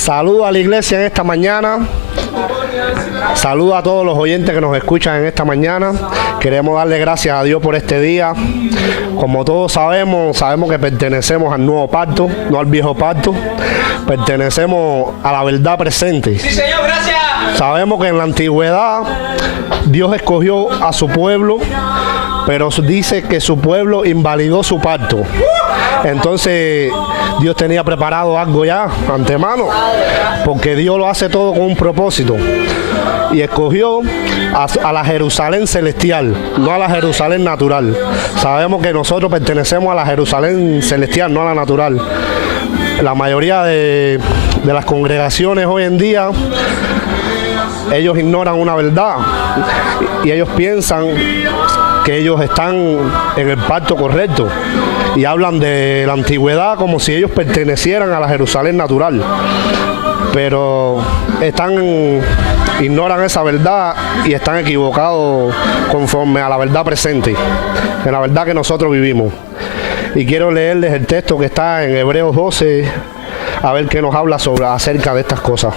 Saludo a la iglesia en esta mañana. Saludo a todos los oyentes que nos escuchan en esta mañana. Queremos darle gracias a Dios por este día. Como todos sabemos que pertenecemos al nuevo pacto, no al viejo pacto. Pertenecemos a la verdad presente. Sí, Señor, gracias. Sabemos que en la antigüedad Dios escogió a su pueblo, pero dice que su pueblo invalidó su pacto. Entonces Dios tenía preparado algo ya antemano, porque Dios lo hace todo con un propósito. Y escogió a la Jerusalén celestial, no a la Jerusalén natural. Sabemos que nosotros pertenecemos a la Jerusalén celestial, no a la natural. La mayoría de las congregaciones hoy en día, ellos ignoran una verdad y ellos piensan que ellos están en el pacto correcto y hablan de la antigüedad como si ellos pertenecieran a la Jerusalén natural, pero ignoran esa verdad y están equivocados conforme a la verdad presente, en la verdad que nosotros vivimos. Y quiero leerles el texto que está en Hebreos 12, a ver qué nos habla acerca de estas cosas.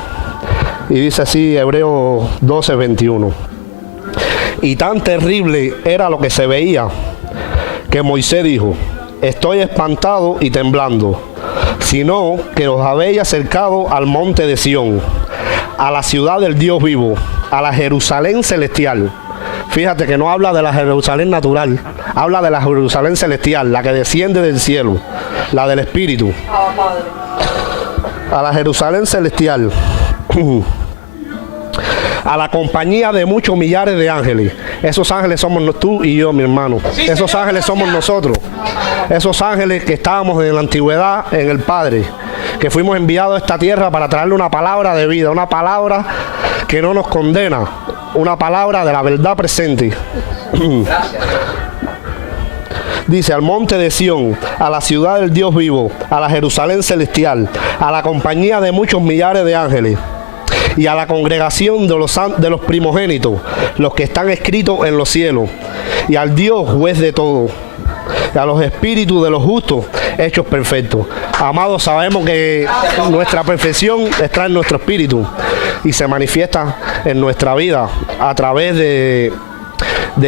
Y dice así, Hebreos 12, 21. Y tan terrible era lo que se veía, que Moisés dijo: estoy espantado y temblando, sino que os habéis acercado al monte de Sión, a la ciudad del Dios vivo, a la Jerusalén celestial. Fíjate que no habla de la Jerusalén natural, habla de la Jerusalén celestial, la que desciende del cielo, la del Espíritu. A la Jerusalén celestial, a la compañía de muchos millares de ángeles. Esos ángeles somos tú y yo, mi hermano. Esos ángeles somos nosotros. Esos ángeles que estábamos en la antigüedad en el Padre, que fuimos enviados a esta tierra para traerle una palabra de vida, una palabra que no nos condena, una palabra de la verdad presente. Dice, al monte de Sión, a la ciudad del Dios vivo, a la Jerusalén celestial, a la compañía de muchos millares de ángeles, y a la congregación de los primogénitos, los que están escritos en los cielos, y al Dios juez de todo, y a los espíritus de los justos hechos perfectos. Amados, sabemos que nuestra perfección está en nuestro espíritu y se manifiesta en nuestra vida a través de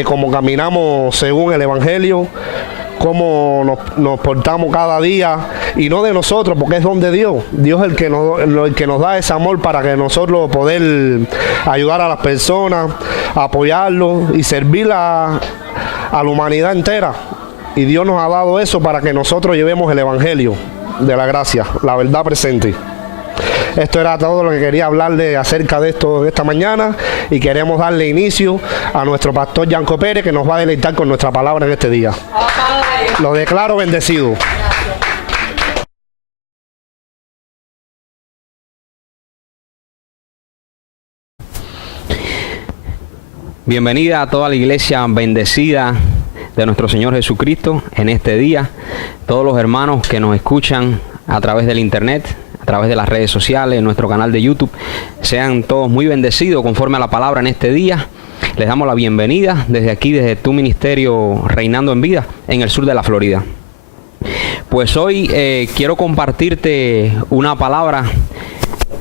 cómo caminamos según el Evangelio, cómo nos portamos cada día, y no de nosotros, porque es don de Dios. Dios es el que nos da ese amor para que nosotros poder ayudar a las personas, apoyarlos y servir a la humanidad entera. Y Dios nos ha dado eso para que nosotros llevemos el Evangelio de la gracia, la verdad presente. Esto era todo lo que quería hablarle acerca de esto en esta mañana, y queremos darle inicio a nuestro pastor Yanko Pérez, que nos va a deleitar con nuestra palabra en este día. Lo declaro bendecido. Bienvenida a toda la iglesia bendecida de nuestro Señor Jesucristo en este día. Todos los hermanos que nos escuchan a través del internet, a través de las redes sociales, en nuestro canal de YouTube, sean todos muy bendecidos conforme a la palabra en este día. Les damos la bienvenida desde aquí, desde tu ministerio Reinando en Vida, en el sur de la Florida. Pues hoy quiero compartirte una palabra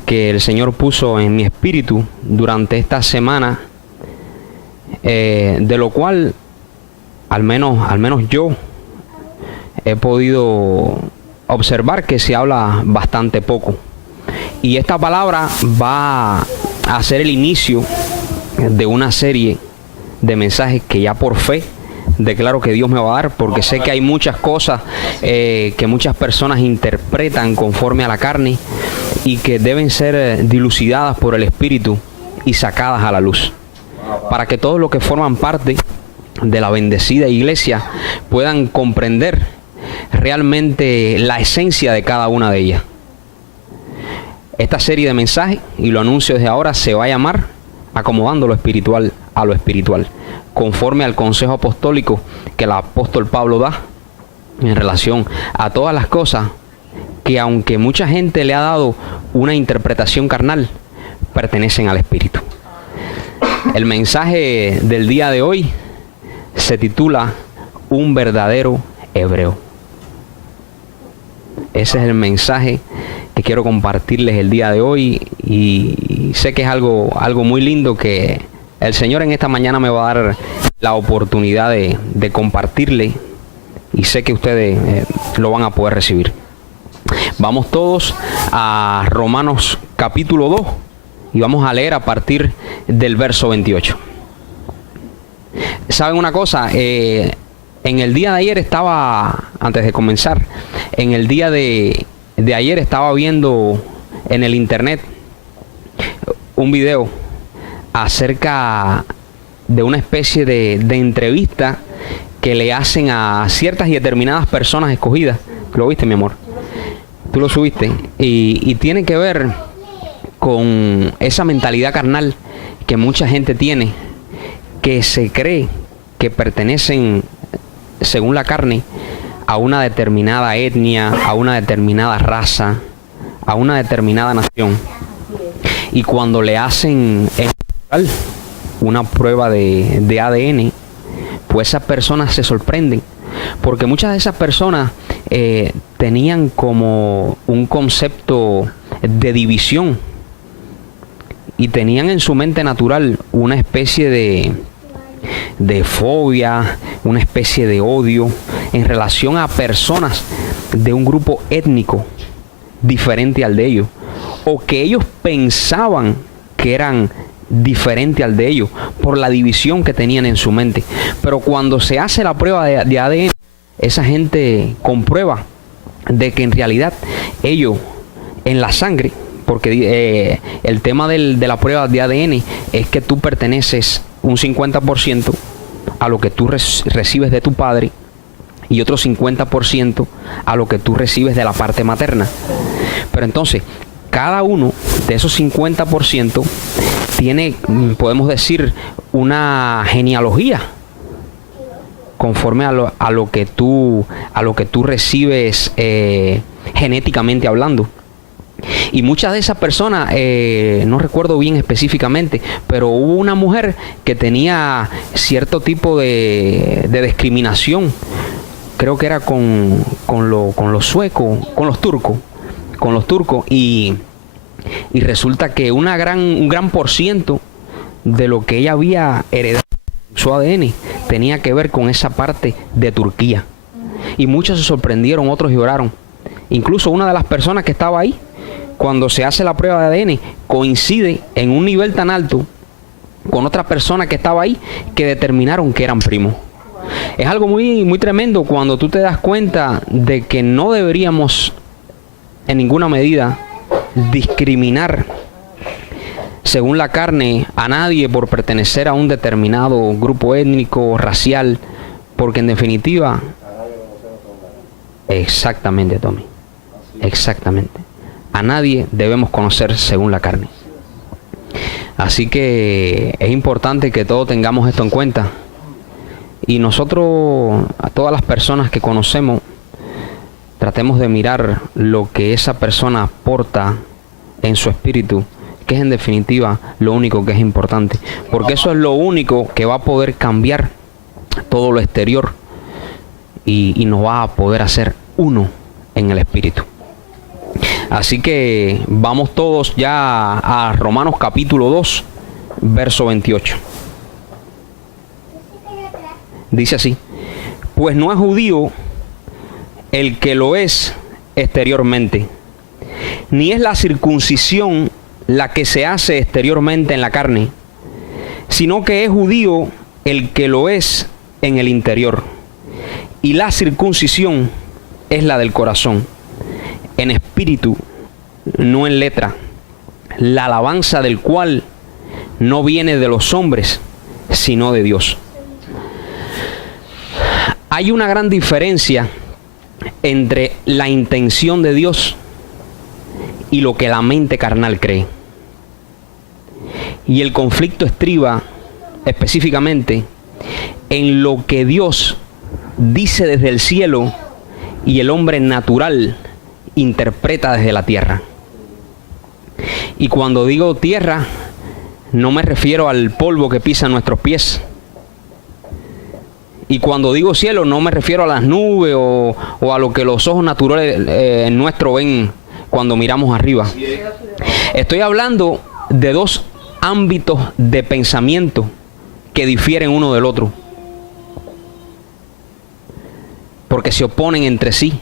que el Señor puso en mi espíritu durante esta semana, de lo cual al menos yo he podido observar que se habla bastante poco. Y esta palabra va a ser el inicio de una serie de mensajes que ya por fe declaro que Dios me va a dar, porque sé que hay muchas cosas que muchas personas interpretan conforme a la carne y que deben ser dilucidadas por el Espíritu y sacadas a la luz, para que todos los que forman parte de la bendecida iglesia puedan comprender realmente la esencia de cada una de ellas. Esta serie de mensajes, y lo anuncio desde ahora, se va a llamar Acomodando lo espiritual a lo espiritual, conforme al consejo apostólico que el apóstol Pablo da en relación a todas las cosas que, aunque mucha gente le ha dado una interpretación carnal, pertenecen al Espíritu. El mensaje del día de hoy se titula Un verdadero hebreo. Ese es el mensaje que quiero compartirles el día de hoy, y sé que es algo muy lindo que el Señor en esta mañana me va a dar la oportunidad de compartirle, y sé que ustedes lo van a poder recibir. Vamos todos a Romanos capítulo 2 y vamos a leer a partir del verso 28. ¿Saben una cosa? En el día de ayer antes de comenzar, en el día de ayer estaba viendo en el internet un video acerca de una especie de entrevista que le hacen a ciertas y determinadas personas escogidas. ¿Lo viste, mi amor? Tú lo subiste. Y tiene que ver con esa mentalidad carnal que mucha gente tiene, que se cree que pertenecen, según la carne, a una determinada etnia, a una determinada raza, a una determinada nación. Y cuando le hacen una prueba de ADN, pues esas personas se sorprenden, porque muchas de esas personas tenían como un concepto de división y tenían en su mente natural una especie de fobia, una especie de odio en relación a personas de un grupo étnico diferente al de ellos, o que ellos pensaban que eran diferente al de ellos por la división que tenían en su mente. Pero cuando se hace la prueba de ADN, esa gente comprueba de que en realidad ellos en la sangre, porque el tema de la prueba de ADN es que tú perteneces un 50% a lo que tú recibes de tu padre y otro 50% a lo que tú recibes de la parte materna. Pero entonces, cada uno de esos 50% tiene, podemos decir, una genealogía conforme a lo que tú recibes genéticamente hablando. Y muchas de esas personas, no recuerdo bien específicamente, pero hubo una mujer que tenía cierto tipo de discriminación. Creo que era con los suecos, con los turcos, y resulta que un gran porciento de lo que ella había heredado en su ADN tenía que ver con esa parte de Turquía. Y muchos se sorprendieron, otros lloraron. Incluso una de las personas que estaba ahí, cuando se hace la prueba de ADN, coincide en un nivel tan alto con otra persona que estaba ahí, que determinaron que eran primos. Es algo muy, muy tremendo cuando tú te das cuenta de que no deberíamos en ninguna medida discriminar según la carne a nadie por pertenecer a un determinado grupo étnico, racial, porque en definitiva, exactamente, Tommy, exactamente, a nadie debemos conocer según la carne. Así que es importante que todos tengamos esto en cuenta, y nosotros, a todas las personas que conocemos, tratemos de mirar lo que esa persona porta en su espíritu, que es en definitiva lo único que es importante, porque eso es lo único que va a poder cambiar todo lo exterior y nos va a poder hacer uno en el espíritu. Así que vamos todos ya a Romanos capítulo 2, verso 28. Dice así: pues no es judío el que lo es exteriormente, ni es la circuncisión la que se hace exteriormente en la carne, sino que es judío el que lo es en el interior. Y la circuncisión es la del corazón, en espíritu, no en letra, la alabanza del cual no viene de los hombres, sino de Dios. Hay una gran diferencia entre la intención de Dios y lo que la mente carnal cree. Y el conflicto estriba específicamente en lo que Dios dice desde el cielo y el hombre natural interpreta desde la tierra. Y cuando digo tierra, no me refiero al polvo que pisan nuestros pies. Y cuando digo cielo, no me refiero a las nubes o a lo que los ojos naturales nuestros ven cuando miramos arriba. Estoy hablando de dos ámbitos de pensamiento que difieren uno del otro, porque se oponen entre sí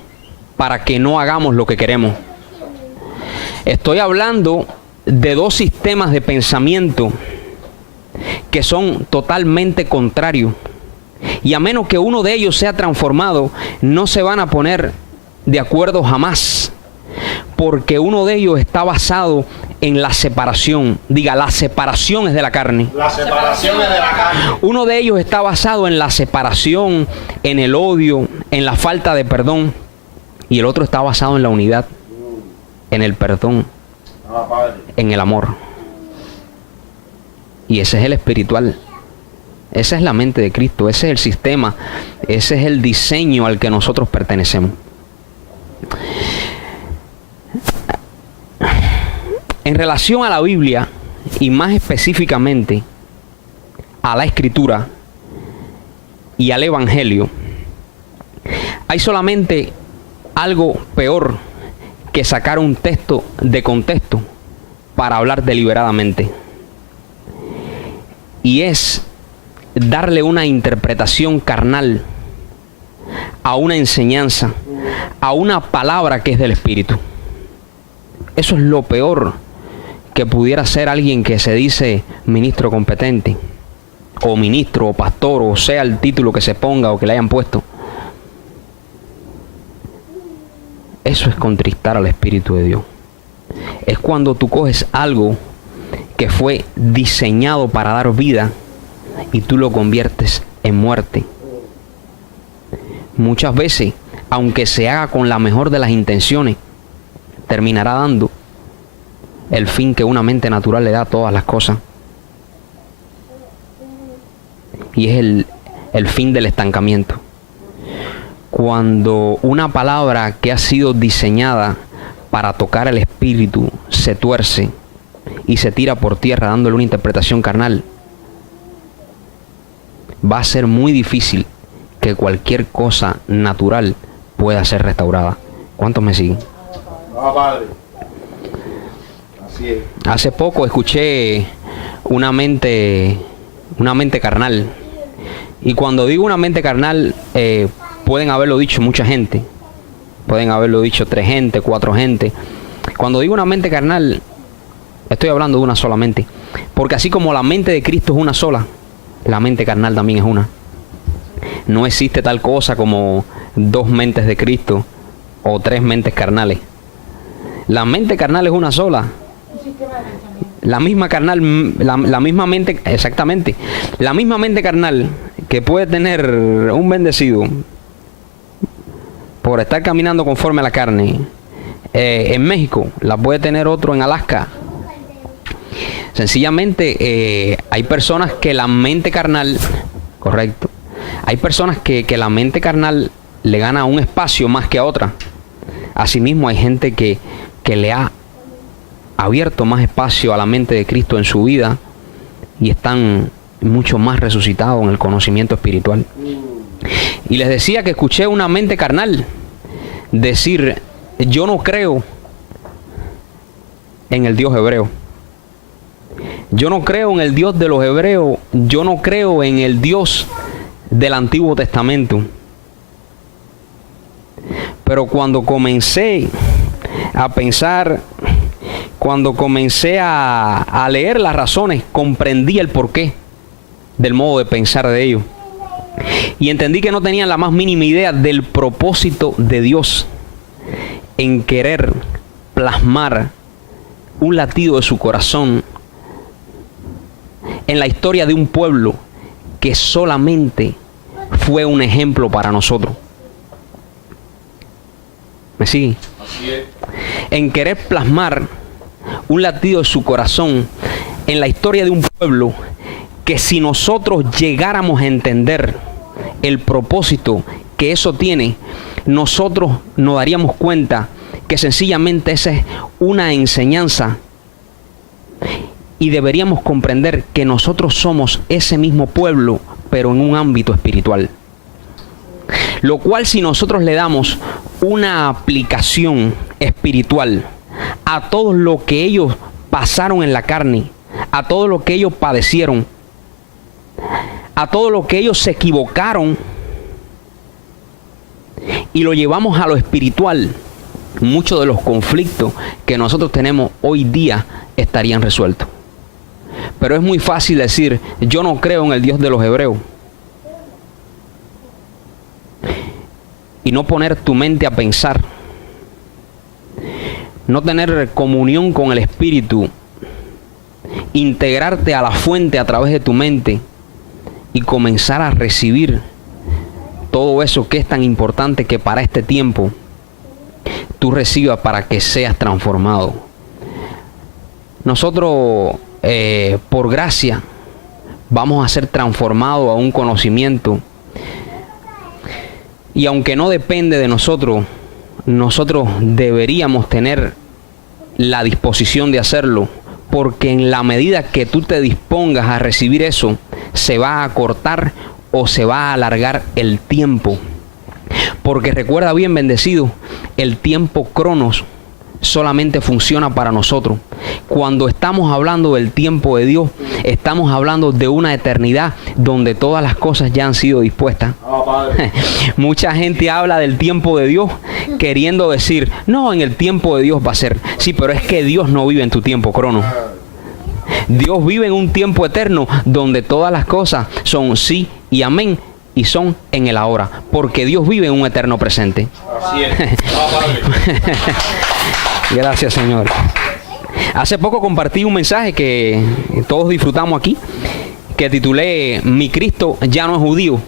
para que no hagamos lo que queremos. Estoy hablando de dos sistemas de pensamiento que son totalmente contrarios, y a menos que uno de ellos sea transformado, no se van a poner de acuerdo jamás, porque uno de ellos está basado en la separación. Diga, la separación es de la carne. La separación es de la carne. Uno de ellos está basado en la separación, en el odio, en la falta de perdón, y el otro está basado en la unidad, en el perdón, en el amor. Y ese es el espiritual. Esa es la mente de Cristo, ese es el sistema, ese es el diseño al que nosotros pertenecemos. En relación a la Biblia, y más específicamente a la Escritura y al Evangelio, hay solamente algo peor que sacar un texto de contexto para hablar deliberadamente, y es darle una interpretación carnal a una enseñanza, a una palabra que es del Espíritu. Eso es lo peor que pudiera ser alguien que se dice ministro competente, o ministro, o pastor, o sea el título que se ponga o que le hayan puesto. Eso es contristar al Espíritu de Dios. Es cuando tú coges algo que fue diseñado para dar vida y tú lo conviertes en muerte. Muchas veces, aunque se haga con la mejor de las intenciones, terminará dando el fin que una mente natural le da a todas las cosas. Y es el fin del estancamiento. Cuando una palabra que ha sido diseñada para tocar el espíritu se tuerce y se tira por tierra dándole una interpretación carnal, va a ser muy difícil que cualquier cosa natural pueda ser restaurada. ¿Cuántos me siguen? Padre. Así es. Hace poco escuché una mente carnal. Y cuando digo una mente carnal, pueden haberlo dicho mucha gente. Pueden haberlo dicho 3 gente, 4 gente. Cuando digo una mente carnal, estoy hablando de una sola mente. Porque así como la mente de Cristo es una sola, la mente carnal también es una. No existe tal cosa como 2 mentes de Cristo o 3 mentes carnales. La mente carnal es una sola. La misma carnal, la misma mente, exactamente. La misma mente carnal que puede tener un bendecido por estar caminando conforme a la carne en México, la puede tener otro en Alaska. Sencillamente hay personas que la mente carnal, correcto, hay personas que la mente carnal le gana un espacio más que a otra. Asimismo hay gente que le ha abierto más espacio a la mente de Cristo en su vida y están mucho más resucitados en el conocimiento espiritual. Y les decía que escuché una mente carnal decir: yo no creo en el Dios hebreo, yo no creo en el Dios de los hebreos, yo no creo en el Dios del Antiguo Testamento. Pero cuando comencé a pensar, cuando comencé a leer las razones, comprendí el porqué del modo de pensar de ellos. Y entendí que no tenían la más mínima idea del propósito de Dios en querer plasmar un latido de su corazón en la historia de un pueblo que solamente fue un ejemplo para nosotros. ¿Me sigue? En querer plasmar un latido de su corazón en la historia de un pueblo que, si nosotros llegáramos a entender el propósito que eso tiene, nosotros nos daríamos cuenta que sencillamente esa es una enseñanza, y deberíamos comprender que nosotros somos ese mismo pueblo, pero en un ámbito espiritual. Lo cual, si nosotros le damos una aplicación espiritual, a todo lo que ellos pasaron en la carne, a todo lo que ellos padecieron, a todo lo que ellos se equivocaron, y lo llevamos a lo espiritual, muchos de los conflictos que nosotros tenemos hoy día estarían resueltos. Pero es muy fácil decir, yo no creo en el Dios de los hebreos, y no poner tu mente a pensar, no tener comunión con el Espíritu, integrarte a la fuente a través de tu mente y comenzar a recibir todo eso que es tan importante que para este tiempo tú recibas para que seas transformado. Nosotros, por gracia, vamos a ser transformados a un conocimiento. Y aunque no depende de nosotros, nosotros deberíamos tener la disposición de hacerlo, porque en la medida que tú te dispongas a recibir eso, se va a acortar o se va a alargar el tiempo. Porque recuerda bien, bendecido, el tiempo cronos solamente funciona para nosotros. Cuando estamos hablando del tiempo de Dios, estamos hablando de una eternidad donde todas las cosas ya han sido dispuestas. Mucha gente habla del tiempo de Dios queriendo decir, no, en el tiempo de Dios va a ser. Sí, pero es que Dios no vive en tu tiempo crono. Dios vive en un tiempo eterno donde todas las cosas son sí y amén, y son en el ahora, porque Dios vive en un eterno presente. Así es. Gracias, Señor. Hace poco compartí un mensaje que todos disfrutamos aquí, que titulé Mi Cristo ya no es judío.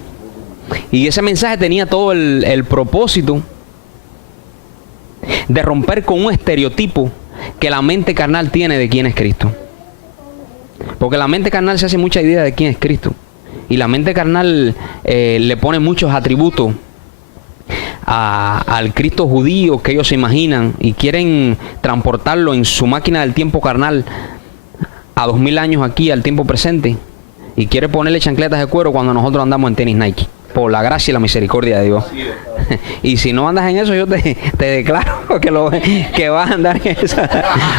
Y ese mensaje tenía todo el propósito de romper con un estereotipo que la mente carnal tiene de quién es Cristo. Porque la mente carnal se hace mucha idea de quién es Cristo. Y la mente carnal le pone muchos atributos al Cristo judío que ellos se imaginan, y quieren transportarlo en su máquina del tiempo carnal a 2000 años aquí, al tiempo presente, y quiere ponerle chancletas de cuero cuando nosotros andamos en tenis Nike, por la gracia y la misericordia de Dios. Y si no andas en eso, yo te declaro que vas a andar en eso.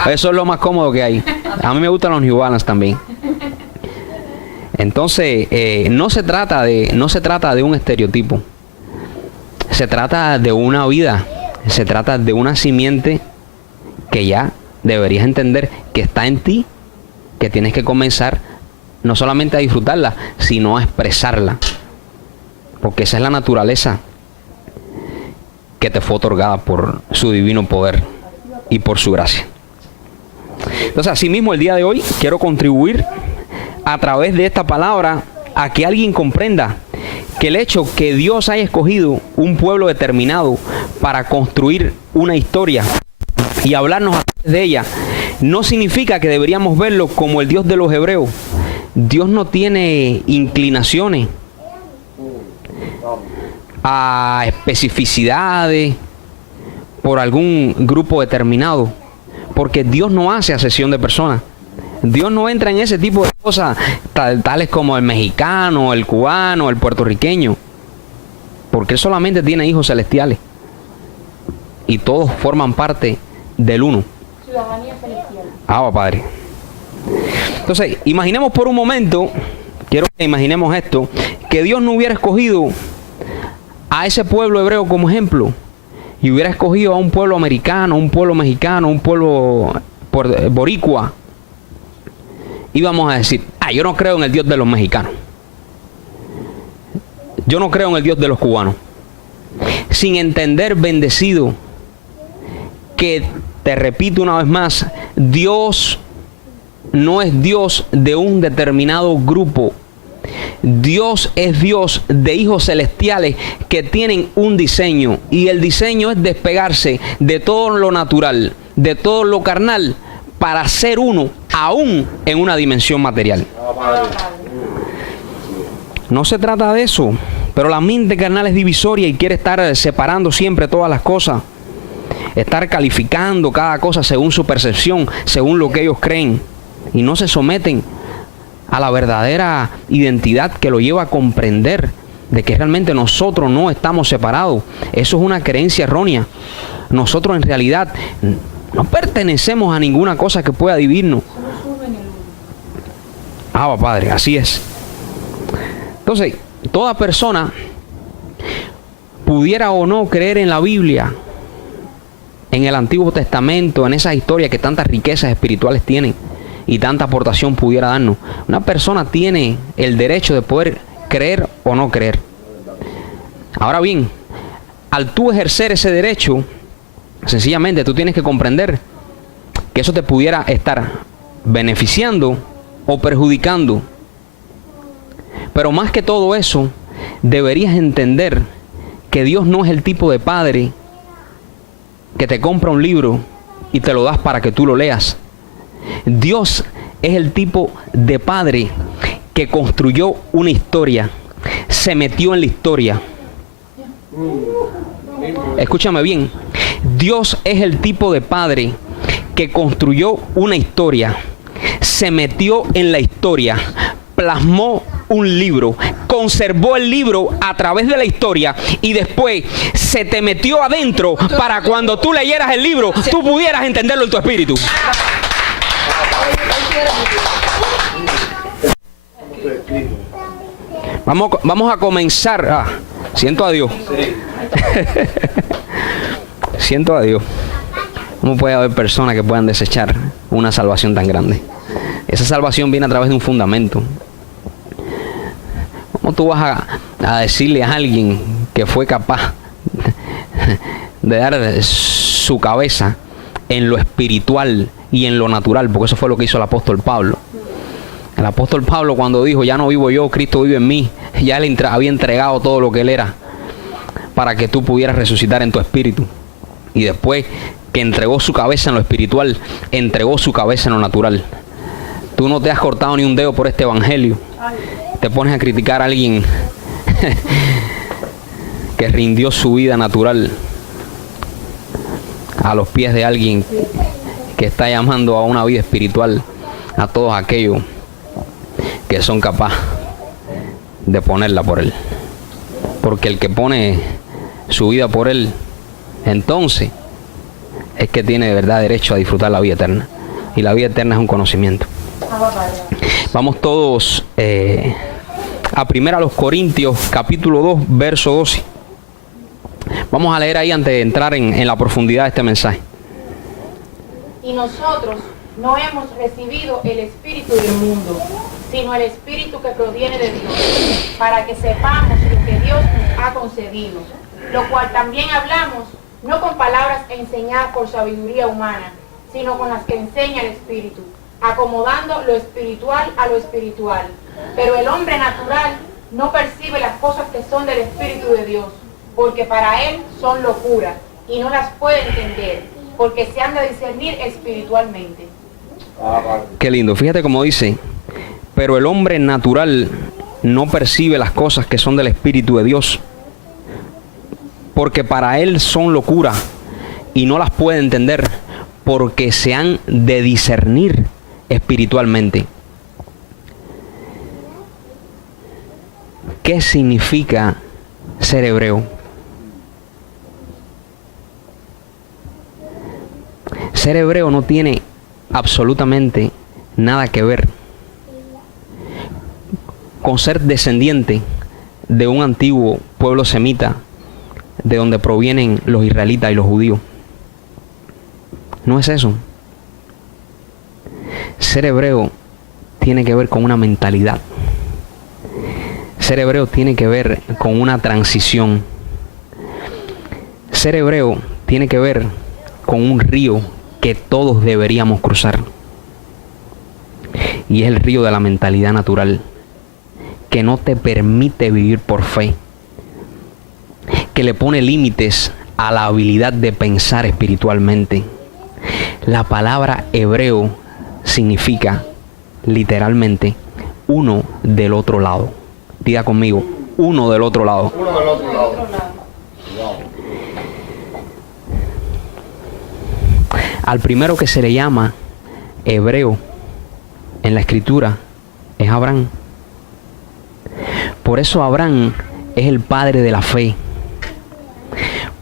Eso es lo más cómodo que hay. A mí me gustan los New Balance también. Entonces, no se trata de un estereotipo. Se trata de una vida. Se trata de una simiente que ya deberías entender que está en ti, que tienes que comenzar no solamente a disfrutarla, sino a expresarla. Porque esa es la naturaleza que te fue otorgada por su divino poder y por su gracia. Entonces, asimismo, el día de hoy quiero contribuir a través de esta palabra a que alguien comprenda que el hecho que Dios haya escogido un pueblo determinado para construir una historia y hablarnos a través de ella, no significa que deberíamos verlo como el Dios de los hebreos. Dios no tiene inclinaciones a especificidades por algún grupo determinado, porque Dios no hace acepción de personas. Dios no entra en ese tipo de cosas tales como el mexicano, el cubano, el puertorriqueño, porque Él solamente tiene hijos celestiales y todos forman parte del uno. Ciudadanía celestial. Padre. Entonces, imaginemos por un momento, quiero que imaginemos esto, que Dios no hubiera escogido a ese pueblo hebreo como ejemplo, y hubiera escogido a un pueblo americano, un pueblo mexicano, un pueblo boricua. Íbamos a decir, yo no creo en el Dios de los mexicanos, yo no creo en el Dios de los cubanos, sin entender, bendecido, que, te repito una vez más, Dios no es Dios de un determinado grupo. Dios es Dios de hijos celestiales que tienen un diseño, y el diseño es despegarse de todo lo natural, de todo lo carnal, para ser uno, aún en una dimensión material. No se trata de eso, pero la mente carnal es divisoria y quiere estar separando siempre todas las cosas, estar calificando cada cosa según su percepción, según lo que ellos creen, y no se someten a la verdadera identidad que lo lleva a comprender de que realmente nosotros no estamos separados. Eso es una creencia errónea. Nosotros en realidad No pertenecemos a ninguna cosa que pueda dividirnos. Padre, así es. Entonces, toda persona, pudiera o no creer en la Biblia, en el Antiguo Testamento, en esas historias que tantas riquezas espirituales tienen y tanta aportación pudiera darnos, una persona tiene el derecho de poder creer o no creer. Ahora bien, al tú ejercer ese derecho, sencillamente tú tienes que comprender que eso te pudiera estar beneficiando o perjudicando. Pero más que todo eso, deberías entender que Dios no es el tipo de padre que te compra un libro y te lo das para que tú lo leas. Dios es el tipo de padre que construyó una historia, se metió en la historia. Escúchame bien, Dios es el tipo de padre que construyó una historia, se metió en la historia, plasmó un libro, conservó el libro a través de la historia y después se te metió adentro para cuando tú leyeras el libro, tú pudieras entenderlo en tu espíritu. Vamos a comenzar. Siento a Dios. Siento a Dios. ¿Cómo puede haber personas que puedan desechar una salvación tan grande? Esa salvación viene a través de un fundamento. ¿Cómo tú vas a decirle a alguien que fue capaz de dar su cabeza en lo espiritual y en lo natural? Porque eso fue lo que hizo el apóstol Pablo. El apóstol Pablo, cuando dijo, ya no vivo yo, Cristo vive en mí, ya él había entregado todo lo que él era para que tú pudieras resucitar en tu espíritu. Y después que entregó su cabeza en lo espiritual, entregó su cabeza en lo natural. Tú no te has cortado ni un dedo por este evangelio. Te pones a criticar a alguien que rindió su vida natural a los pies de alguien que está llamando a una vida espiritual a todos aquellos que son capaces de ponerla por él. Porque el que pone su vida por él, entonces es que tiene de verdad derecho a disfrutar la vida eterna. Y la vida eterna es un conocimiento. Vamos todos a 1 Corintios capítulo 2 verso 12. Vamos a leer ahí antes de entrar en la profundidad de este mensaje. Y nosotros no hemos recibido el espíritu del mundo, sino el espíritu que proviene de Dios, para que sepamos lo que Dios nos ha concedido, lo cual también hablamos, no con palabras enseñadas por sabiduría humana, sino con las que enseña el Espíritu, acomodando lo espiritual a lo espiritual. Pero el hombre natural no percibe las cosas que son del Espíritu de Dios, porque para él son locura, y no las puede entender, porque se han de discernir espiritualmente. Qué lindo, fíjate cómo dice, pero el hombre natural no percibe las cosas que son del Espíritu de Dios, porque para él son locura y no las puede entender, porque se han de discernir espiritualmente. ¿Qué significa ser hebreo? Ser hebreo no tiene absolutamente nada que ver con ser descendiente de un antiguo pueblo semita de donde provienen los israelitas y los judíos. No es eso. Ser hebreo tiene que ver con una mentalidad. Ser hebreo tiene que ver con una transición. Ser hebreo tiene que ver con un río que todos deberíamos cruzar. Y es el río de la mentalidad natural, que no te permite vivir por fe, que le pone límites a la habilidad de pensar espiritualmente. La palabra hebreo significa literalmente uno del otro lado. Diga conmigo, uno del otro lado. Uno del otro lado. Al primero que se le llama hebreo en la escritura es Abraham. Por eso Abraham es el padre de la fe.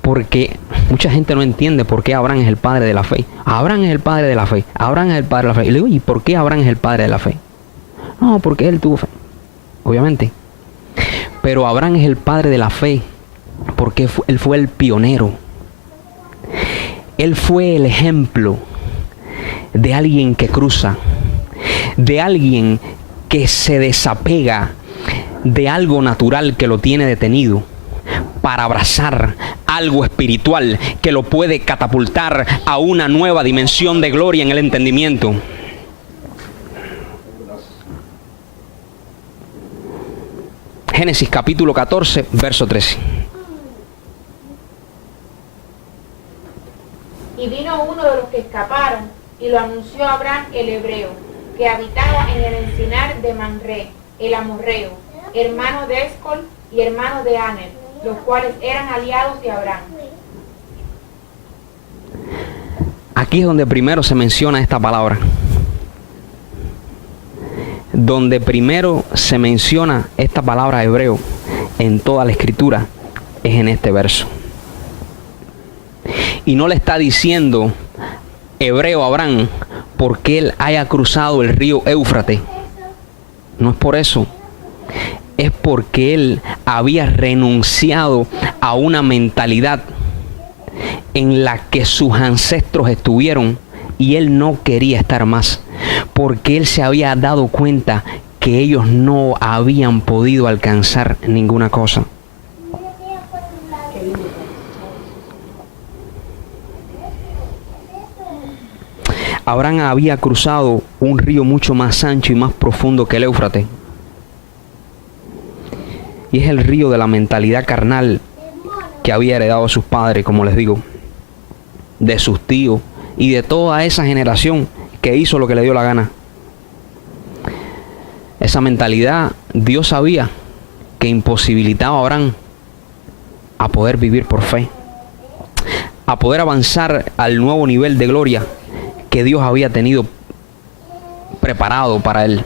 Porque Mucha gente no entiende por qué Abraham es el padre de la fe. Abraham es el padre de la fe. Abraham es el padre de la fe. Y le digo, ¿y por qué Abraham es el padre de la fe? No, porque él tuvo fe. Obviamente. Pero Abraham es el padre de la fe porque él fue el pionero. Él fue el ejemplo de alguien que cruza, de alguien que se desapega de algo natural que lo tiene detenido para abrazar algo espiritual que lo puede catapultar a una nueva dimensión de gloria en el entendimiento. Génesis capítulo 14, verso 13. Y vino uno de los que escaparon y lo anunció a Abraham el hebreo, que habitaba en el encinar de Mamre, el amorreo, hermano de Escol y hermano de Aner, los cuales eran aliados de Abraham. Aquí es donde primero se menciona esta palabra. Donde primero se menciona esta palabra hebreo en toda la escritura es en este verso. Y no le está diciendo hebreo a Abraham porque él haya cruzado el río Éufrates. No es por eso. Es porque él había renunciado a una mentalidad en la que sus ancestros estuvieron y él no quería estar más, porque él se había dado cuenta que ellos no habían podido alcanzar ninguna cosa. Abraham había cruzado un río mucho más ancho y más profundo que el Éufrates. Y es el río de la mentalidad carnal que había heredado a sus padres, como les digo, de sus tíos y de toda esa generación que hizo lo que le dio la gana. Esa mentalidad Dios sabía que imposibilitaba a Abraham a poder vivir por fe, a poder avanzar al nuevo nivel de gloria que Dios había tenido preparado para él.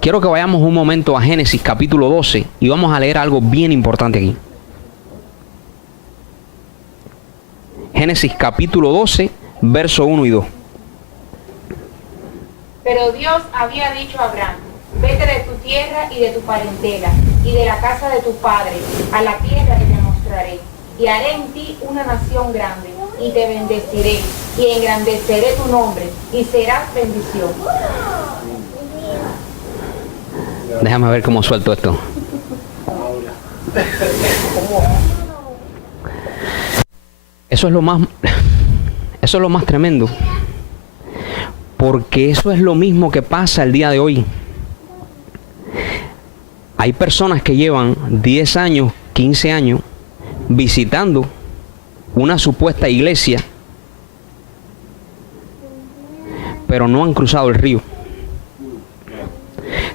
Quiero que vayamos un momento a Génesis capítulo 12 y vamos a leer algo bien importante aquí. Génesis capítulo 12, verso 1 y 2. Pero Dios había dicho a Abraham, vete de tu tierra y de tu parentela y de la casa de tu padre a la tierra que te mostraré, y haré en ti una nación grande, y te bendeciré, y engrandeceré tu nombre, y serás bendición. Déjame ver cómo suelto esto. Eso es lo más tremendo. Porque eso es lo mismo que pasa el día de hoy. Hay personas que llevan 10 años, 15 años visitando una supuesta iglesia, pero no han cruzado el río.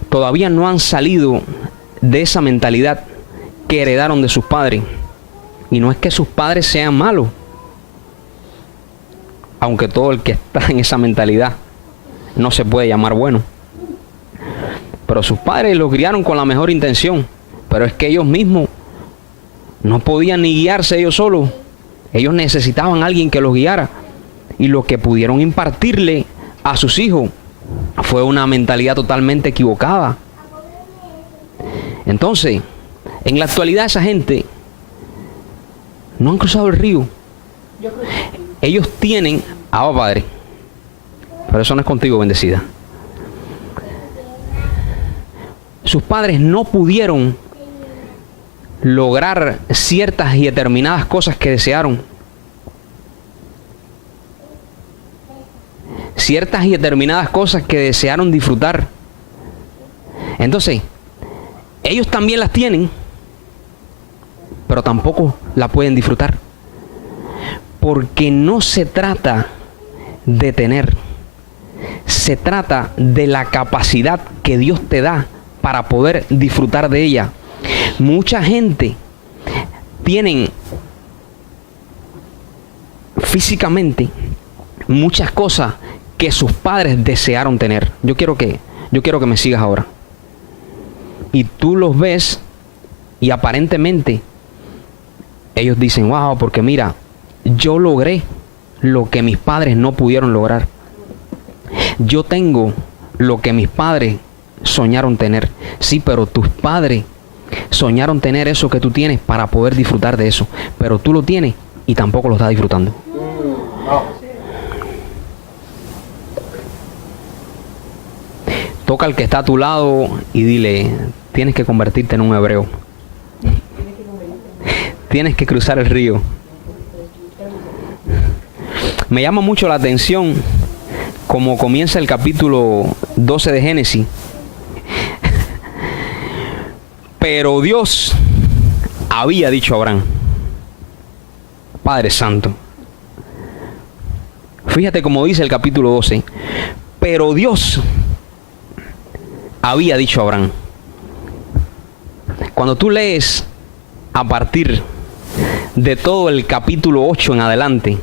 Todavía no han salido de esa mentalidad que heredaron de sus padres. Y no es que sus padres sean malos, aunque todo el que está en esa mentalidad no se puede llamar bueno. Pero sus padres los criaron con la mejor intención, pero es que ellos mismos no podían ni guiarse ellos solos. Ellos necesitaban a alguien que los guiara, y lo que pudieron impartirle a sus hijos fue una mentalidad totalmente equivocada. Entonces, en la actualidad esa gente no han cruzado el río. Ellos tienen Abba Padre, pero eso no es contigo, bendecida. Sus padres no pudieron lograr ciertas y determinadas cosas que desearon. Ciertas y determinadas cosas que desearon disfrutar. Entonces, ellos también las tienen, pero tampoco la pueden disfrutar. Porque no se trata de tener, se trata de la capacidad que Dios te da para poder disfrutar de ella. Mucha gente tienen físicamente muchas cosas que sus padres desearon tener. Yo quiero que me sigas ahora. Y tú los ves y aparentemente ellos dicen, wow, porque mira, yo logré lo que mis padres no pudieron lograr. Yo tengo lo que mis padres soñaron tener. Sí, pero tus padres soñaron tener eso que tú tienes para poder disfrutar de eso. Pero tú lo tienes y tampoco lo estás disfrutando. Toca al que está a tu lado y dile, tienes que convertirte en un hebreo. Tienes que cruzar el río. Me llama mucho la atención como comienza el capítulo 12 de Génesis. Pero Dios había dicho a Abraham, Padre Santo. Fíjate cómo dice el capítulo 12. Pero Dios había dicho a Abraham. Cuando tú lees a partir de todo el capítulo 8 en adelante,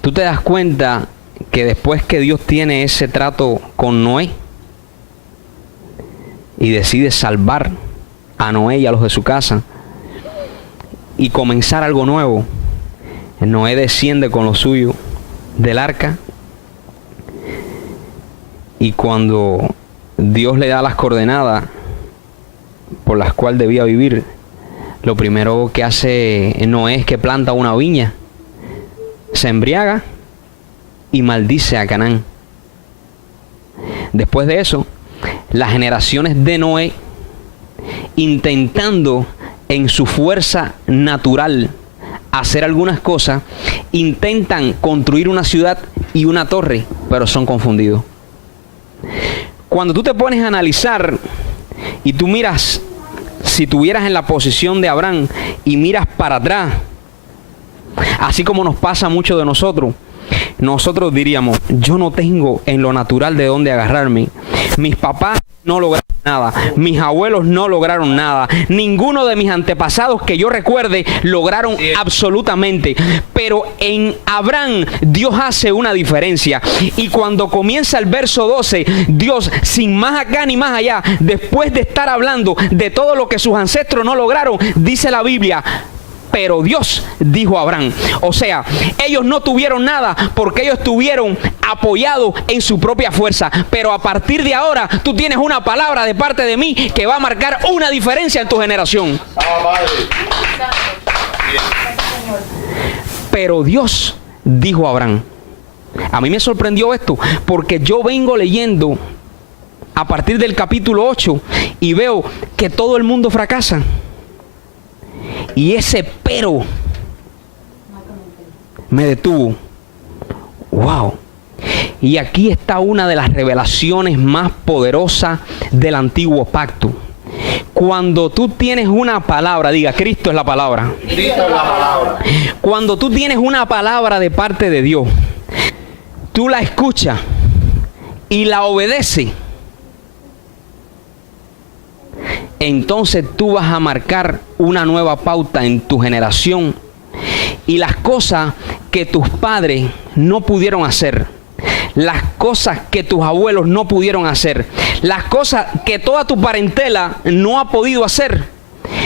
tú te das cuenta que después que Dios tiene ese trato con Noé y decide salvar a Noé y a los de su casa y comenzar algo nuevo, Noé desciende con lo suyo del arca, y cuando Dios le da las coordenadas por las cuales debía vivir, lo primero que hace Noé es que planta una viña, se embriaga y maldice a Canaán. Después de eso, las generaciones de Noé, intentando en su fuerza natural hacer algunas cosas, intentan construir una ciudad y una torre, pero son confundidos. Cuando tú te pones a analizar y tú miras, si tuvieras en la posición de Abraham y miras para atrás, así como nos pasa a muchos de nosotros, nosotros diríamos, yo no tengo en lo natural de dónde agarrarme. Mis papás no lograron nada, mis abuelos no lograron nada, ninguno de mis antepasados que yo recuerde lograron absolutamente. Pero en Abraham Dios hace una diferencia, y cuando comienza el verso 12, Dios, sin más acá ni más allá, después de estar hablando de todo lo que sus ancestros no lograron, dice la Biblia, pero Dios dijo a Abraham. O sea, ellos no tuvieron nada porque ellos estuvieron apoyados en su propia fuerza. Pero a partir de ahora, tú tienes una palabra de parte de mí que va a marcar una diferencia en tu generación. Pero Dios dijo a Abraham. A mí me sorprendió esto porque yo vengo leyendo a partir del capítulo 8 y veo que todo el mundo fracasa. Y ese pero me detuvo. Wow. Y aquí está una de las revelaciones más poderosas del antiguo pacto. Cuando tú tienes una palabra, diga, Cristo es la palabra. Cristo es la palabra. Cuando tú tienes una palabra de parte de Dios, tú la escuchas y la obedeces, entonces tú vas a marcar una nueva pauta en tu generación, y las cosas que tus padres no pudieron hacer, las cosas que tus abuelos no pudieron hacer, las cosas que toda tu parentela no ha podido hacer,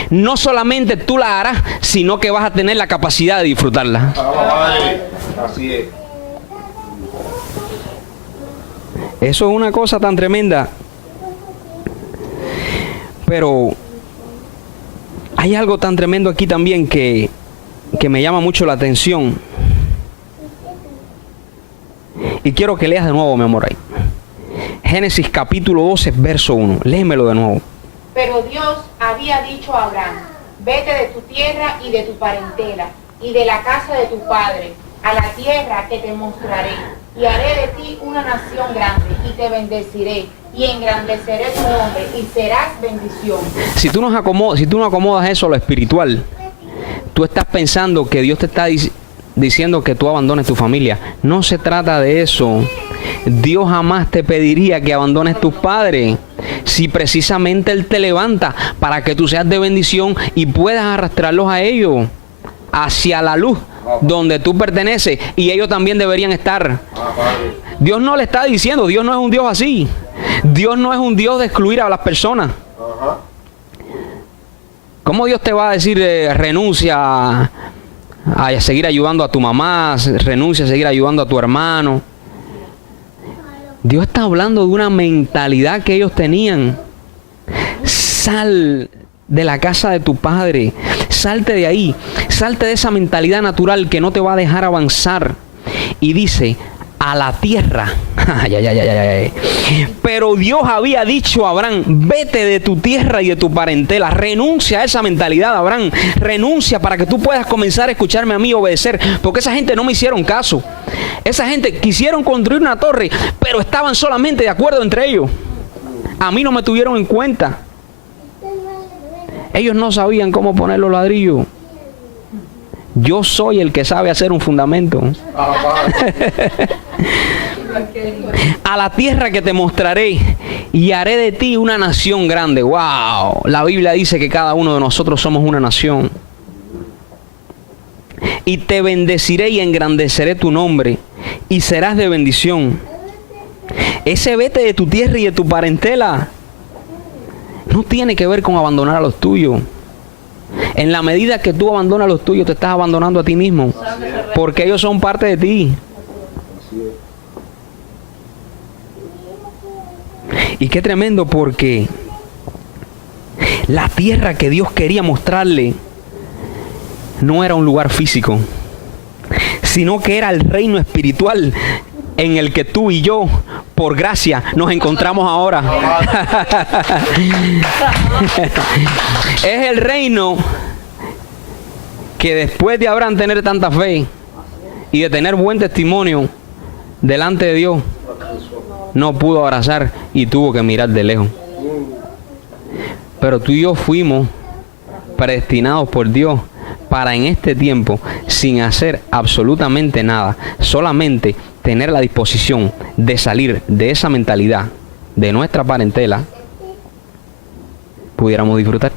no solamente tú las harás, sino que vas a tener la capacidad de disfrutarlas. Así es. Eso es una cosa tan tremenda. Pero hay algo tan tremendo aquí también que me llama mucho la atención. Y quiero que leas de nuevo, mi amor, ahí. Génesis capítulo 12, verso 1. Léemelo de nuevo. Pero Dios había dicho a Abraham, vete de tu tierra y de tu parentela y de la casa de tu padre a la tierra que te mostraré, y haré de ti una nación grande, y te bendeciré y engrandeceré tu nombre, y serás bendición. Si tú no acomodas eso a lo espiritual, tú estás pensando que Dios te está diciendo que tú abandones tu familia. No se trata de eso. Dios jamás te pediría que abandones tus padres, si precisamente Él te levanta para que tú seas de bendición y puedas arrastrarlos a ellos hacia la luz donde tú perteneces, y ellos también deberían estar. Dios no le está diciendo, Dios no es un Dios así. Dios no es un Dios de excluir a las personas. ¿Cómo Dios te va a decir renuncia a seguir ayudando a tu mamá, renuncia a seguir ayudando a tu hermano. Dios está hablando de una mentalidad que ellos tenían. Sal de la casa de tu padre, salte de ahí, salte de esa mentalidad natural que no te va a dejar avanzar. Y dice, a la tierra. Pero Dios había dicho a Abraham, vete de tu tierra y de tu parentela. Renuncia a esa mentalidad, Abraham. Renuncia para que tú puedas comenzar a escucharme a mí y obedecer. Porque esa gente no me hicieron caso. Esa gente quisieron construir una torre, pero estaban solamente de acuerdo entre ellos. A mí no me tuvieron en cuenta. Ellos no sabían cómo poner los ladrillos. Yo soy el que sabe hacer un fundamento. A la tierra que te mostraré y haré de ti una nación grande. ¡Wow! La Biblia dice que cada uno de nosotros somos una nación. Y te bendeciré y engrandeceré tu nombre y serás de bendición. Ese vete de tu tierra y de tu parentela no tiene que ver con abandonar a los tuyos. En la medida que tú abandonas a los tuyos, te estás abandonando a ti mismo. Porque ellos son parte de ti. Y qué tremendo, porque la tierra que Dios quería mostrarle no era un lugar físico, sino que era el reino espiritual en el que tú y yo, por gracia, nos encontramos ahora. Es el reino que después de Abraham tener tanta fe y de tener buen testimonio delante de Dios, no pudo abrazar y tuvo que mirar de lejos. Pero tú y yo fuimos predestinados por Dios para en este tiempo, sin hacer absolutamente nada, solamente tener la disposición de salir de esa mentalidad de nuestra parentela, pudiéramos disfrutar.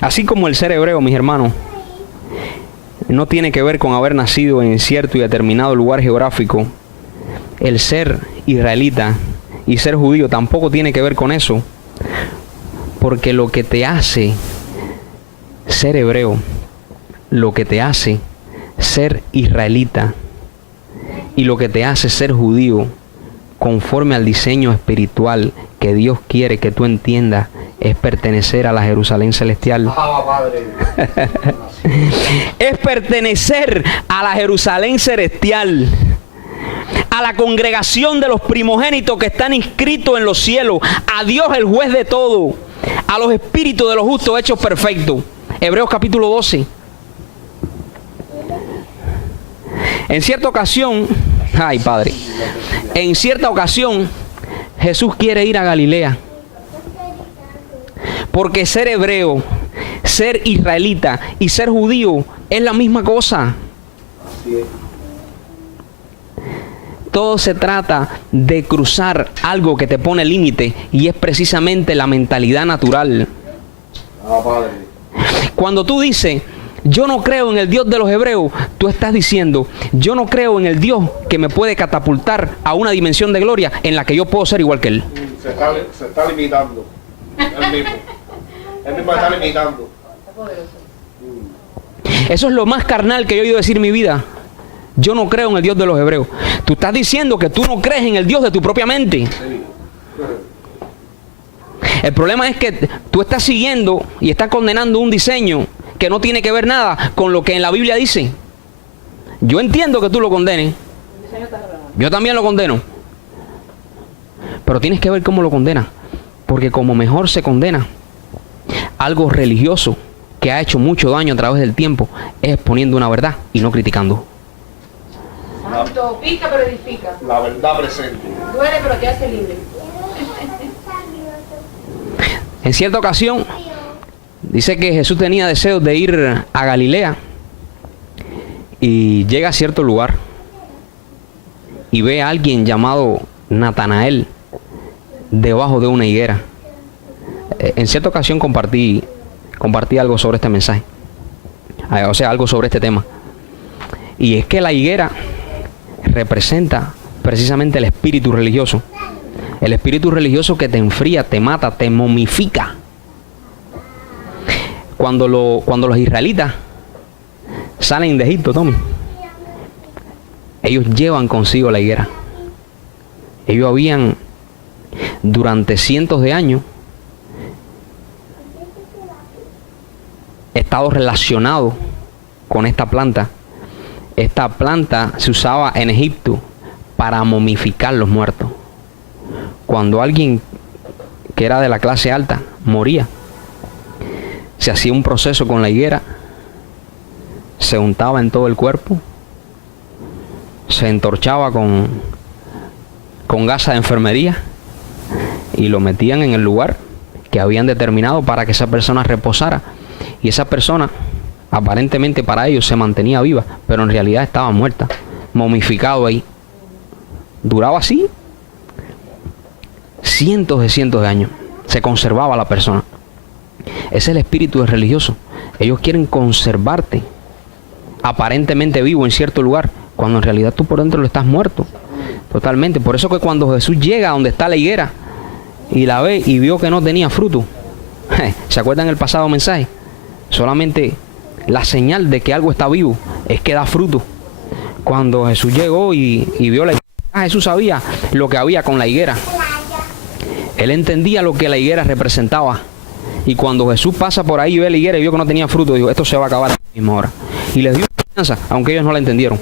Así como el ser hebreo, mis hermanos, no tiene que ver con haber nacido en cierto y determinado lugar geográfico, el ser israelita y ser judío tampoco tiene que ver con eso, porque lo que te hace ser hebreo, lo que te hace ser israelita y lo que te hace ser judío, conforme al diseño espiritual que Dios quiere que tú entiendas, es pertenecer a la Jerusalén celestial. Es pertenecer a la Jerusalén celestial, a la congregación de los primogénitos que están inscritos en los cielos, a Dios el juez de todo, a los espíritus de los justos hechos perfectos. Hebreos capítulo 12. En cierta ocasión, ay Padre, en cierta ocasión Jesús quiere ir a Galilea, porque ser hebreo, ser israelita y ser judío es la misma cosa. Todo se trata de cruzar algo que te pone límite, y es precisamente la mentalidad natural. Cuando tú dices, yo no creo en el Dios de los hebreos, tú estás diciendo, yo no creo en el Dios que me puede catapultar a una dimensión de gloria en la que yo puedo ser igual que Él. Se está limitando. Él mismo está limitando. Eso es lo más carnal que yo he oído decir en mi vida. Yo no creo en el Dios de los hebreos. Tú estás diciendo que tú no crees en el Dios de tu propia mente. El problema es que tú estás siguiendo y estás condenando un diseño que no tiene que ver nada con lo que en la Biblia dice. Yo entiendo que tú lo condenes. Yo también lo condeno. Pero tienes que ver cómo lo condenas. Porque como mejor se condena algo religioso que ha hecho mucho daño a través del tiempo, es exponiendo una verdad y no criticando. Santo, pica pero edifica. La verdad presente. Duele pero te hace libre. En cierta ocasión, dice que Jesús tenía deseos de ir a Galilea y llega a cierto lugar y ve a alguien llamado Natanael debajo de una higuera. En cierta ocasión compartí algo sobre este mensaje, o sea, algo sobre este tema. Y es que la higuera representa precisamente el espíritu religioso. El espíritu religioso que te enfría, te mata, te momifica. cuando los israelitas salen de Egipto, Tommy, ellos llevan consigo la higuera. Ellos habían durante cientos de años estado relacionados con esta planta. Esta planta se usaba en Egipto para momificar los muertos. Cuando alguien que era de la clase alta moría, se hacía un proceso con la higuera, se untaba en todo el cuerpo, se entorchaba con gasa de enfermería y lo metían en el lugar que habían determinado para que esa persona reposara. Y esa persona, aparentemente para ellos, se mantenía viva, pero en realidad estaba muerta, momificado ahí. Duraba así cientos de años. Se conservaba la persona. Ese es el espíritu del religioso. Ellos quieren conservarte aparentemente vivo en cierto lugar, cuando en realidad tú por dentro lo estás muerto totalmente. Por eso que cuando Jesús llega a donde está la higuera y la ve y vio que no tenía fruto, ¿se acuerdan el pasado mensaje? Solamente la señal de que algo está vivo es que da fruto. Cuando Jesús llegó y vio la higuera, Jesús sabía lo que había con la higuera. Él entendía lo que la higuera representaba. Y cuando Jesús pasa por ahí y ve la higuera y vio que no tenía fruto, dijo, esto se va a acabar a la misma hora. Y les dio esperanza, aunque ellos no la entendieron.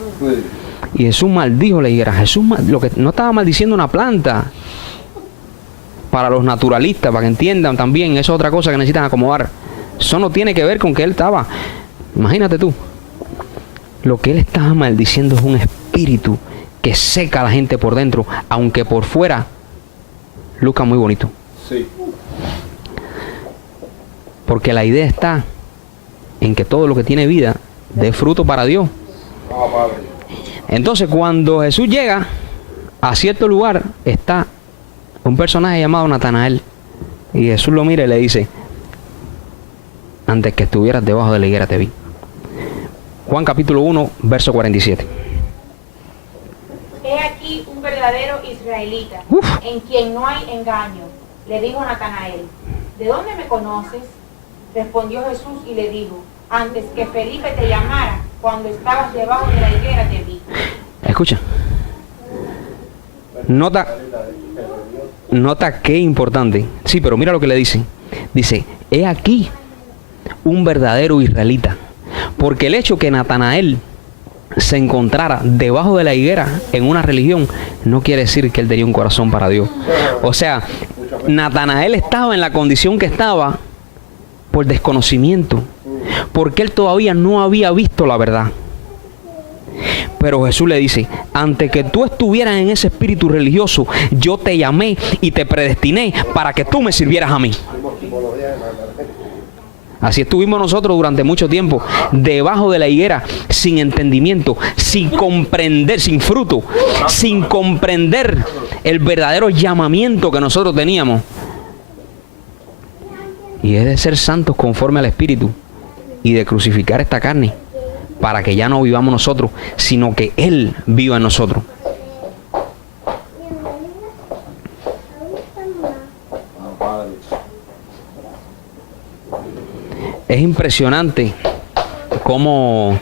Y Jesús maldijo la higuera. Jesús lo que no estaba maldiciendo una planta. Para los naturalistas, para que entiendan también, eso es otra cosa que necesitan acomodar. Eso no tiene que ver con que él estaba. Imagínate tú. Lo que él estaba maldiciendo es un espíritu que seca a la gente por dentro, aunque por fuera luzca muy bonito. Sí. Porque la idea está en que todo lo que tiene vida dé fruto para Dios. Entonces, cuando Jesús llega a cierto lugar, está un personaje llamado Natanael. Y Jesús lo mira y le dice, antes que estuvieras debajo de la higuera te vi. Juan capítulo 1, verso 47. He aquí un verdadero israelita, en quien no hay engaño. Le dijo Natanael, ¿de dónde me conoces? Respondió Jesús y le dijo, antes que Felipe te llamara, cuando estabas debajo de la higuera te vi. Escucha. Nota qué importante. Sí, pero mira lo que le dice. Dice, he aquí un verdadero israelita. Porque el hecho que Natanael se encontrara debajo de la higuera en una religión no quiere decir que él tenía un corazón para Dios. O sea, Natanael estaba en la condición que estaba por desconocimiento, porque él todavía no había visto la verdad. Pero Jesús le dice, antes que tú estuvieras en ese espíritu religioso, yo te llamé y te predestiné para que tú me sirvieras a mí. Así estuvimos nosotros durante mucho tiempo, debajo de la higuera, sin entendimiento, sin comprender, sin fruto, sin comprender el verdadero llamamiento que nosotros teníamos. Y es de ser santos conforme al Espíritu y de crucificar esta carne para que ya no vivamos nosotros, sino que Él viva en nosotros. Es impresionante cómo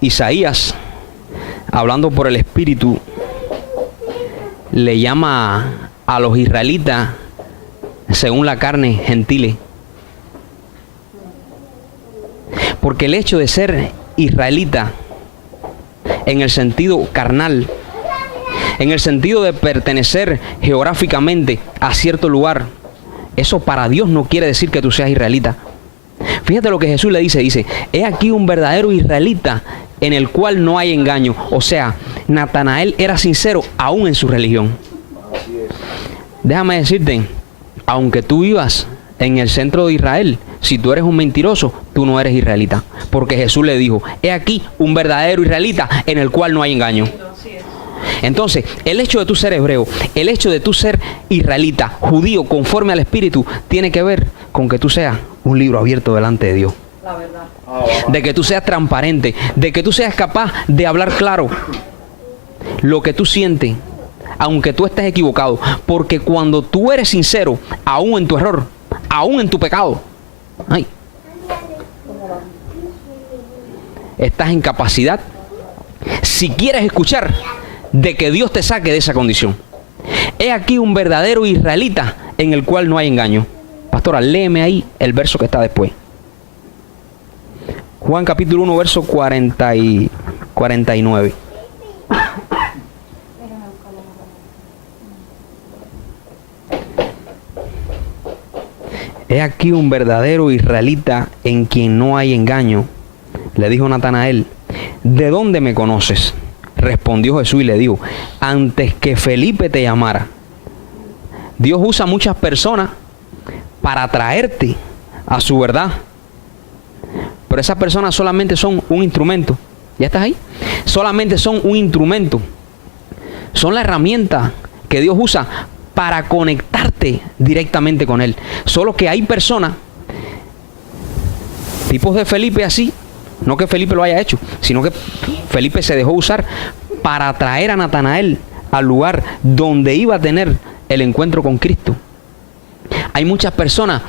Isaías, hablando por el Espíritu, le llama a los israelitas, según la carne, gentiles. Porque el hecho de ser israelita, en el sentido carnal, en el sentido de pertenecer geográficamente a cierto lugar, eso para Dios no quiere decir que tú seas israelita. Fíjate lo que Jesús le dice, he aquí un verdadero israelita en el cual no hay engaño. O sea, Natanael era sincero aún en su religión. Déjame decirte, aunque tú vivas en el centro de Israel, si tú eres un mentiroso, tú no eres israelita. Porque Jesús le dijo, he aquí un verdadero israelita en el cual no hay engaño. Entonces, el hecho de tú ser hebreo, el hecho de tú ser israelita, judío, conforme al Espíritu, tiene que ver con que tú seas un libro abierto delante de Dios. La verdad. De que tú seas transparente, de que tú seas capaz de hablar claro lo que tú sientes, aunque tú estés equivocado. Porque cuando tú eres sincero, aún en tu error, aún en tu pecado, estás en capacidad, si quieres escuchar, de que Dios te saque de esa condición. He aquí un verdadero israelita en el cual no hay engaño. Pastora, léeme ahí el verso que está después. Juan capítulo 1, verso 40 y 49. He aquí un verdadero israelita en quien no hay engaño. Le dijo Natanael, ¿de dónde me conoces? Respondió Jesús y le dijo, antes que Felipe te llamara. Dios usa muchas personas para atraerte a su verdad. Pero esas personas solamente son un instrumento. ¿Ya estás ahí? Solamente son un instrumento. Son la herramienta que Dios usa para conectarte directamente con Él. Solo que hay personas, tipos de Felipe así, no que Felipe lo haya hecho, sino que Felipe se dejó usar para atraer a Natanael al lugar donde iba a tener el encuentro con Cristo. Hay muchas personas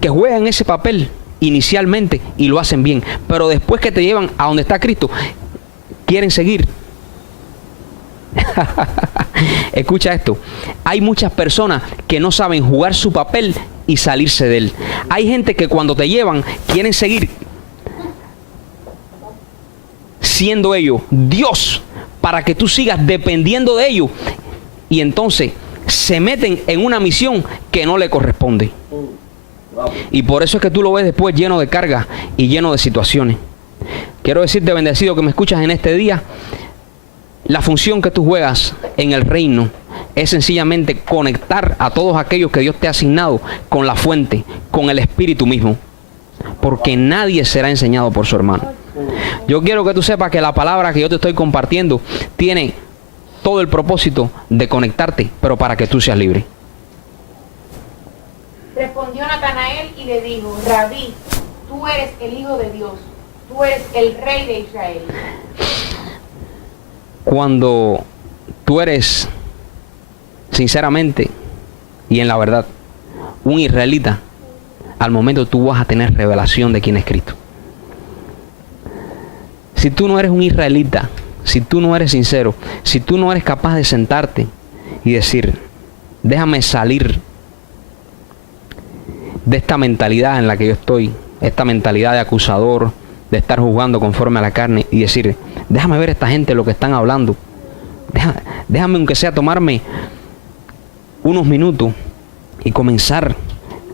que juegan ese papel inicialmente y lo hacen bien, pero después que te llevan a donde está Cristo, quieren seguir. Escucha esto, hay muchas personas que no saben jugar su papel y salirse de él. Hay gente que cuando te llevan quieren seguir siendo ellos Dios para que tú sigas dependiendo de ellos, y entonces se meten en una misión que no le corresponde. Y por eso es que tú lo ves después lleno de cargas y lleno de situaciones. Quiero decirte, bendecido, que me escuchas en este día, la función que tú juegas en el reino es sencillamente conectar a todos aquellos que Dios te ha asignado con la fuente, con el Espíritu mismo, porque nadie será enseñado por su hermano. Yo quiero que tú sepas que la palabra que yo te estoy compartiendo tiene todo el propósito de conectarte, pero para que tú seas libre. Respondió Natanael y le dijo, Rabí, tú eres el Hijo de Dios, tú eres el Rey de Israel. Cuando tú eres, sinceramente y en la verdad, un israelita, al momento tú vas a tener revelación de quién es Cristo. Si tú no eres un israelita, si tú no eres sincero, si tú no eres capaz de sentarte y decir, déjame salir de esta mentalidad en la que yo estoy, esta mentalidad de acusador, de estar juzgando conforme a la carne, y decir, déjame ver a esta gente lo que están hablando, déjame aunque sea tomarme unos minutos y comenzar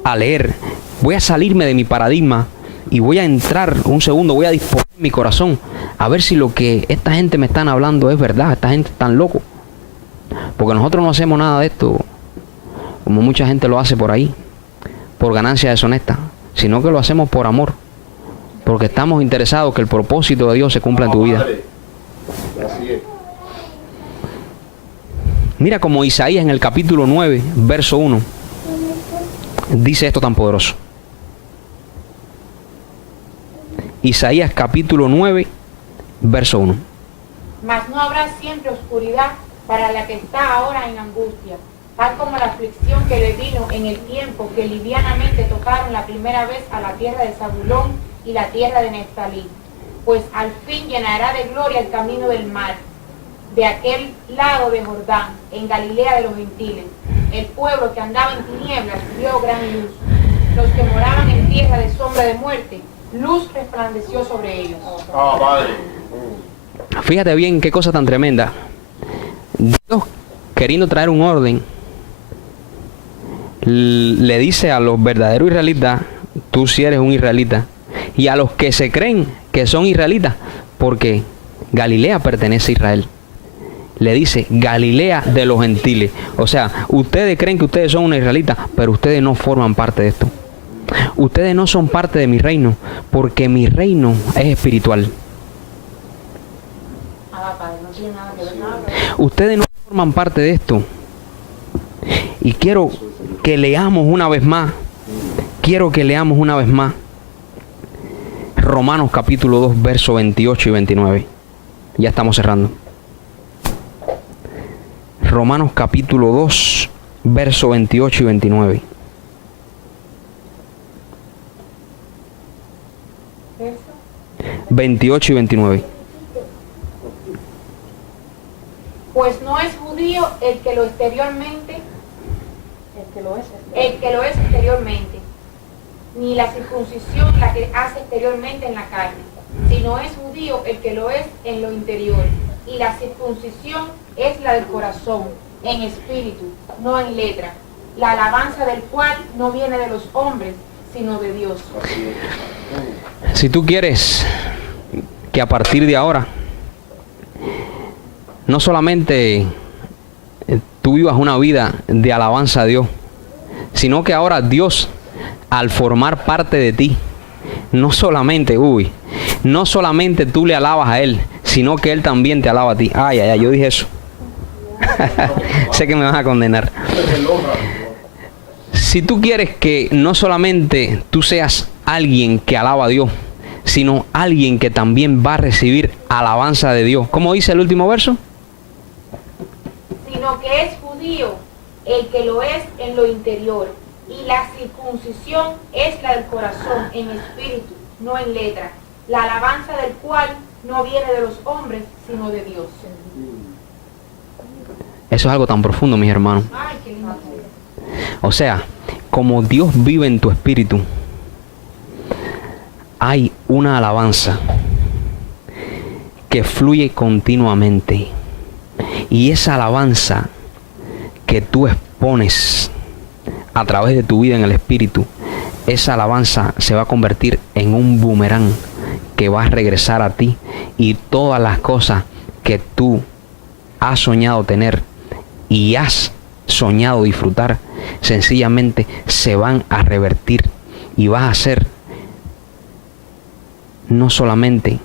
a leer, voy a salirme de mi paradigma y voy a entrar un segundo, voy a disponer mi corazón a ver si lo que esta gente me están hablando es verdad. Esta gente es tan loco, porque nosotros no hacemos nada de esto como mucha gente lo hace por ahí, por ganancia deshonesta, sino que lo hacemos por amor, porque estamos interesados que el propósito de Dios se cumpla en tu vida. Mira como Isaías en el capítulo 9, verso 1, dice esto tan poderoso. Isaías capítulo 9, verso 1. Mas no habrá siempre oscuridad para la que está ahora en angustia, tal como la aflicción que le vino en el tiempo que livianamente tocaron la primera vez a la tierra de Zabulón y la tierra de Neftalí. Pues al fin llenará de gloria el camino del mar, de aquel lado de Jordán, en Galilea de los gentiles. El pueblo que andaba en tinieblas vio gran luz. Los que moraban en tierra de sombra de muerte, luz resplandeció sobre ellos. Fíjate bien qué cosa tan tremenda. Dios, queriendo traer un orden, le dice a los verdaderos israelitas, tú sí eres un israelita, y a los que se creen que son israelitas, porque Galilea pertenece a Israel, le dice Galilea de los gentiles. O sea, ustedes creen que ustedes son una israelita, pero ustedes no forman parte de esto. Ustedes no son parte de mi reino, porque mi reino es espiritual. Ustedes no forman parte de esto. Y quiero que leamos una vez más. Romanos capítulo 2, versos 28 y 29. Ya estamos cerrando. Romanos capítulo 2, versos 28 y 29. 28 y 29. Pues no es judío el que lo es exteriormente, ni la circuncisión la que hace exteriormente en la carne, sino es judío el que lo es en lo interior. Y la circuncisión es la del corazón, en espíritu, no en letra, la alabanza del cual no viene de los hombres, sino de Dios. Si tú quieres que a partir de ahora no solamente tú vivas una vida de alabanza a Dios, sino que ahora Dios, al formar parte de ti, no solamente tú le alabas a Él, sino que Él también te alaba a ti. Ay, yo dije eso. Sé que me vas a condenar. Si tú quieres que no solamente tú seas alguien que alaba a Dios, sino alguien que también va a recibir alabanza de Dios. ¿Cómo dice el último verso? Sino que es judío el que lo es en lo interior, y la circuncisión es la del corazón, en espíritu, no en letra, la alabanza del cual no viene de los hombres, sino de Dios. Eso es algo tan profundo, mis hermanos. Ay, qué lindo. O sea, como Dios vive en tu espíritu, hay una alabanza que fluye continuamente. Y esa alabanza que tú expones a través de tu vida en el espíritu, esa alabanza se va a convertir en un boomerang que va a regresar a ti, y todas las cosas que tú has soñado tener y has soñado disfrutar, sencillamente se van a revertir, y vas a ser no solamente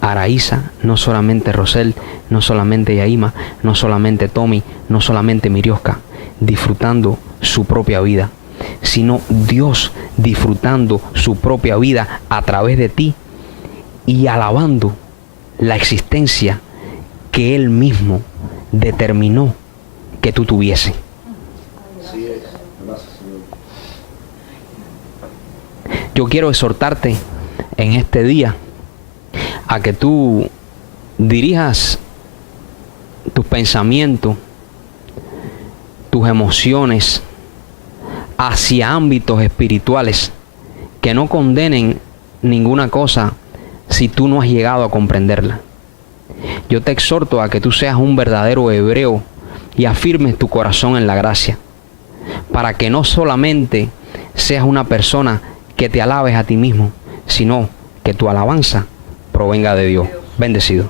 Araíza, no solamente Rosel, no solamente Yaima, no solamente Tommy, no solamente Mirioska disfrutando su propia vida, sino Dios disfrutando su propia vida a través de ti y alabando la existencia que Él mismo determinó que tú tuviese. Así es. Gracias, Señor. Yo quiero exhortarte en este día a que tú dirijas tus pensamientos, tus emociones hacia ámbitos espirituales que no condenen ninguna cosa si tú no has llegado a comprenderla. Yo te exhorto a que tú seas un verdadero hebreo y afirmes tu corazón en la gracia, para que no solamente seas una persona que te alabes a ti mismo, sino que tu alabanza provenga de Dios. Bendecido.